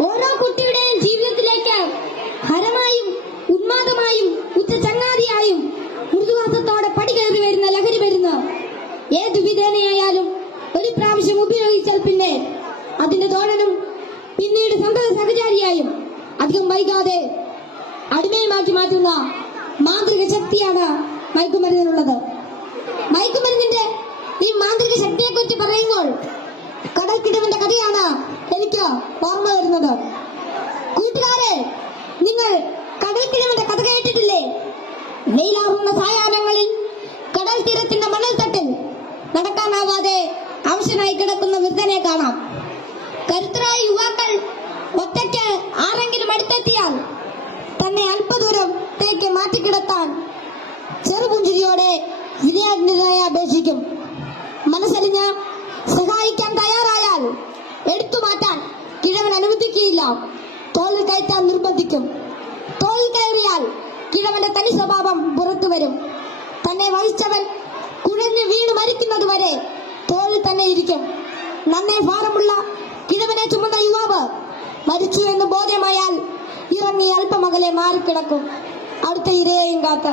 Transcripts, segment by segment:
ഓരോ കുട്ടിയുടെയും ജീവിതത്തിലേക്ക് ഹരമായും ഉന്മാദമായും ഉച്ച ചങ്ങാതിയായും മൃദുവാസത്തോടെ പടികയറി വരുന്ന ലഹരി വരുന്നു ഏത് വിധേനയായാലും ഒരു പ്രാവശ്യം ഉപയോഗിച്ചാൽ പിന്നെ അതിന്റെ തോഴനും പിന്നീട് സന്തത സഹചാരിയായും അധികം വൈകാതെ അടിമയെ മാറ്റി മാറ്റുന്ന മാന്ത്രിക ശക്തിയാണ് മയക്കുമരുന്നിനുള്ളത്. മയക്കുമരുന്നിന്റെ ഈ മാന്ത്രിക ശക്തിയെ കുറിച്ച് പറയുമ്പോൾ അല്പദൂരത്തേക്ക് മാറ്റിക്കിടത്താൻ ചെറുപുഞ്ചിരിയോടെ വിനയാജ്ഞരായി അപേക്ഷിക്കും. മനസ്സലിഞ്ഞ് സഹായിക്കാൻ തയ്യാറായാൽ എടുത്തു മാറ്റാൻ കിഴവൻ അനുവദിക്കുകയില്ല. തോളിൽ കയറ്റാൻ നിർബന്ധിക്കും. തോളിൽ കയറിയാൽ കിഴവന്റെ തനി സ്വഭാവം പുറത്തു വരും. തന്നെ വഹിച്ചവൻ കുഴഞ്ഞു വീണ് മരിക്കുന്നത് വരെ തോളിൽ തന്നെ ഇരിക്കും. നന്നേ ഭാരമുള്ള കിഴവനെ ചുമന്ന യുവാവ് മരിച്ചു എന്ന് ബോധ്യമായാൽ ഇറങ്ങി അല്പമകലെ മാറിക്കിടക്കും. അടുത്ത ഇരയെയും കാത്ത്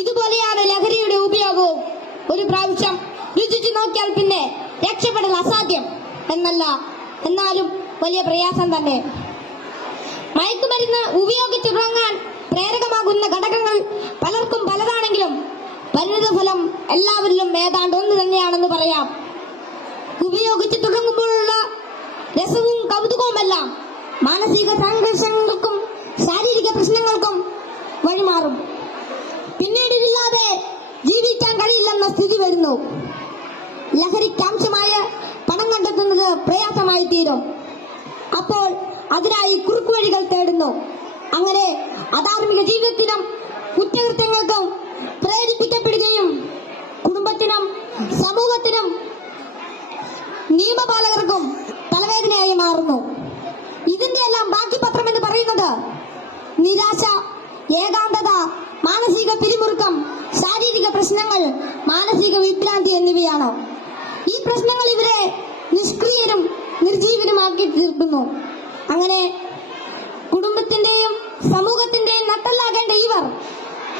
ഇതുപോലെയാണ് ലഹരിയുടെ ഉപയോഗവും. ഒരു പ്രാവശ്യം രുചിച്ചു നോക്കിയാൽ പിന്നെ രക്ഷപ്പെടൽ അസാധ്യം എന്നല്ല. എന്നാലും വലിയ പ്രയാസം തന്നെ. മയക്കുമരുന്ന് ഉപയോഗിച്ചുറങ്ങാൻ പ്രേരകമാകുന്ന ഘടകങ്ങൾ പലർക്കും പലതാണെങ്കിലും പരിണിതഫലം എല്ലാവരിലും ഏതാണ്ട് ഒന്ന് തന്നെയാണെന്ന് പറയാം. ഉപയോഗിച്ച് തുടങ്ങുമ്പോഴുള്ള രസവും കൗതുകവുമെല്ലാം മാനസിക സംഘർഷങ്ങൾക്കും ശാരീരിക പ്രശ്നങ്ങൾക്കും വഴിമാറും. പിന്നീട് ഇതില്ലാതെ ജീവിക്കാൻ കഴിയില്ലെന്ന സ്ഥിതി വരുന്നു. ലഹരിക്കാംശമായ പണം കണ്ടെത്തുന്നത് പ്രയാസമായി തീരും. അപ്പോൾ അതിനായി കുറുക്കുവഴികൾ തേടുന്നു. അങ്ങനെ അധാർമിക ജീവിതത്തിനും കുറ്റകൃത്യങ്ങൾക്കും പ്രേരിപ്പിക്കപ്പെടുകയും കുടുംബത്തിനും സമൂഹത്തിനും നിയമപാലകർക്കും തലവേദനയായി മാറുന്നു. ഇതിന്റെ എല്ലാം ബാക്കി പത്രം എന്ന് പറയുന്നത് നിരാശ ഏകാന്തത മാനസിക പിരിമുറുക്കം ശാരീരിക പ്രശ്നങ്ങൾ മാനസിക വിഭ്രാന്തി എന്നിവയാണ്. ഈ പ്രശ്നങ്ങൾ ഇവരെ നിഷ്ക്രിയരും നിർജീവനുമാക്കി തീർക്കുന്നു. അങ്ങനെ കുടുംബത്തിന്റെയും സമൂഹത്തിന്റെയും നട്ടല്ലാകേണ്ട ഇവർ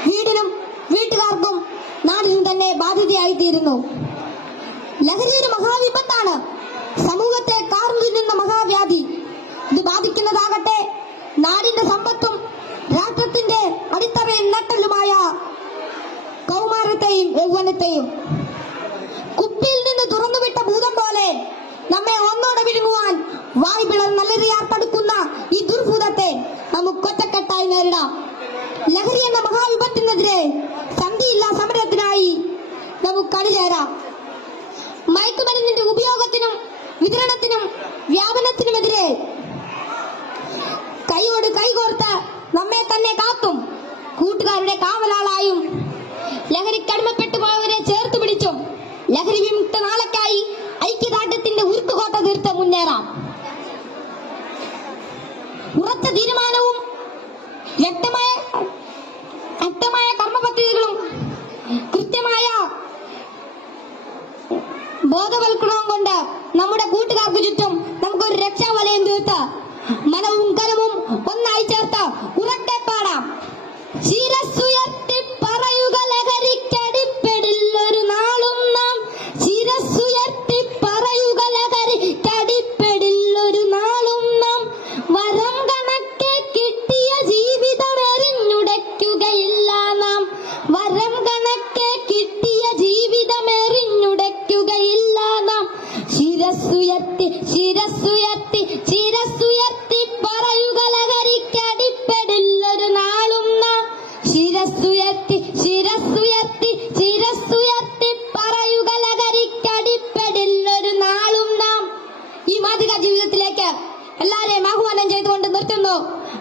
വീടിനും വീട്ടുകാർക്കും നാടിനും തന്നെ ബാധ്യതയായി തീരുന്നു ലഹരി ഒരു മഹാവിപത്താണ് സമൂഹത്തെ കാർന്നു തിന്നുന്ന മഹാവ്യാധി. ഇത് ബാധിക്കുന്നതാകട്ടെ നാടിന്റെ സമ്പത്തും അടിത്തറയും നട്ടലുമായ കൗമാരത്തെയും യൗവനത്തെയും കുപ്പിയിൽ നിന്ന് തുറന്നുവിട്ട ഭൂതം പോലെ നമ്മെ ഒന്നോടെ വിഴുങ്ങുവാൻ വായ് തടുക്കുന്ന ഈ ദുർഭൂതത്തെ നമുക്ക് ഒറ്റക്കെട്ടായി നേരിടാം. ലഹരി എന്ന മഹാവിപത്തിനെതിരെ സന്ധിയില്ല സമരത്തിനായി നമുക്ക് അണിചേരാം. മയക്കുമരുന്നിന്റെ ഉപയോഗത്തിനും വിതരണത്തിനും വ്യാപനത്തിനുമെതിരെ കൈയോട് കൈകോർത്ത് നമ്മെ തന്നെ കൂട്ടുകാരുടെ കാവലാളായും ലഹരിക്കടിമപ്പെട്ടു പോയവരെ ചേർത്ത് പിടിച്ചും ലഹരി വിമുക്ത നാളക്കായി ഐക്യദാർഢ്യത്തിന്റെ ഉരുക്കുകോട്ട തീർത്ത് മുന്നേറാം. ഉറച്ച തീരുമാനവും വ്യക്തമായ വ്യക്തമായ കർമ്മപദ്ധതികളും കൃത്യമായ ബോധവൽക്കരണവും കൊണ്ട് നമ്മുടെ കൂട്ടുകാർക്ക് ചുറ്റും നമുക്കൊരു രക്ഷാവലയം തീർത്ത് മനവും കരവും ഒന്നായി